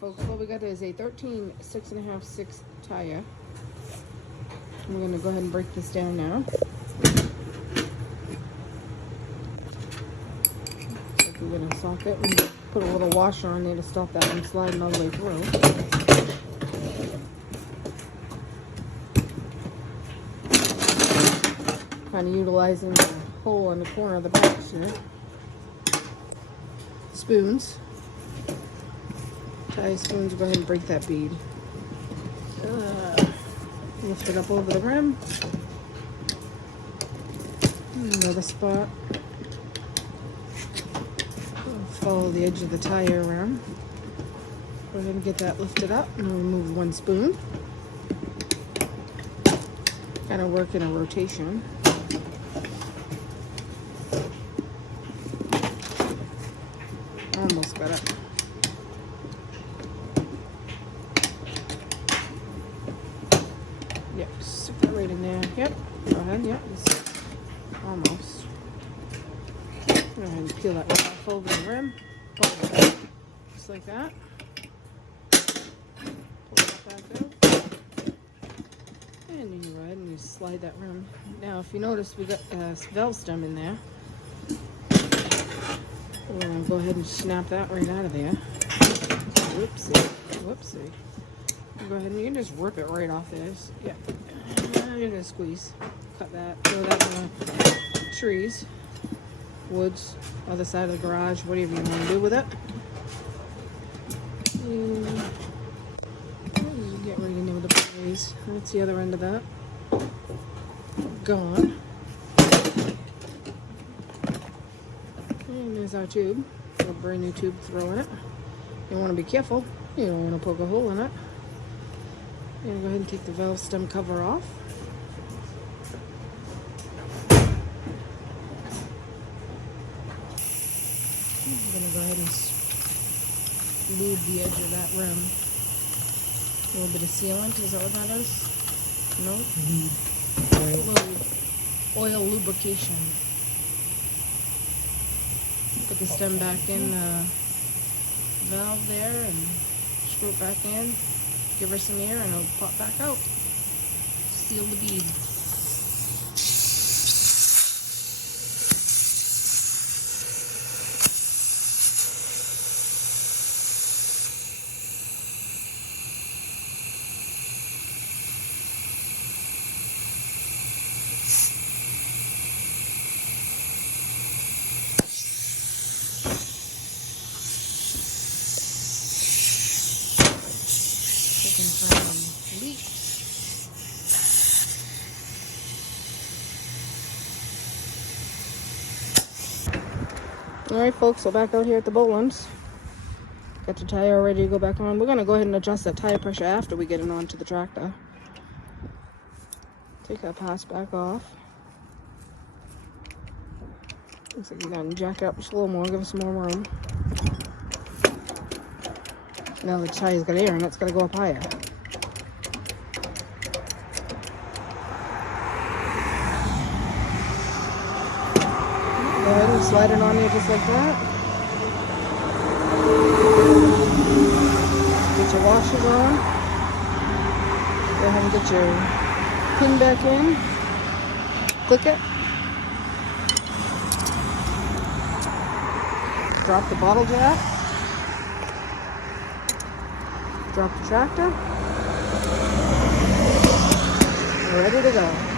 Folks, what we got is a 13 6.5/6 tire. We're going to go ahead and break this down now. So we're going to socket and put a little washer on there to stop that from sliding all the way through. Kind of utilizing the hole in the corner of the box here. Spoons. Tie spoons, go ahead and break that bead. Lift it up over the rim. Another spot. Follow the edge of the tire around. Go ahead and get that lifted up and remove one spoon. Kind of work in a rotation. Almost got it. Yep, stick that right in there. Yep, go ahead. Yep, almost. Go ahead and peel that right off over the rim. Just like that. Pull that back out. And then you go ahead and you slide that rim. Now, if you notice, we got a valve stem in there. We're going to go ahead and snap that right out of there. Whoopsie. Whoopsie. Go ahead and you can just rip it right off there. Yeah. You're going to squeeze. Cut that. Throw that in the trees. Woods. Other side of the garage. Whatever you want to do with it. And get right in there with the blaze. That's the other end of that. Gone. And there's our tube. A brand new tube to throw in it. You want to be careful. You don't want to poke a hole in it. I'm going to go ahead and take the valve stem cover off. I'm going to go ahead and lube the edge of that rim. A little bit of sealant, is that what that is? No? A little oil lubrication. Put the stem back in the valve there and screw it back in. Give her some air and it'll pop back out. Seal the bead. Alright folks, so back out here at the Bolens. Got the tire ready to go back on. We're going to go ahead and adjust that tire pressure after we get it onto the tractor. Take that pass back off. Looks like you got to jack it up just a little more, give us some more room. Now the tire's got air and it's got to go up higher. Go ahead and slide it on there just like that. Get your washer going. Go ahead and get your pin back in. Click it. Drop the bottle jack. Drop the tractor. We're ready to go.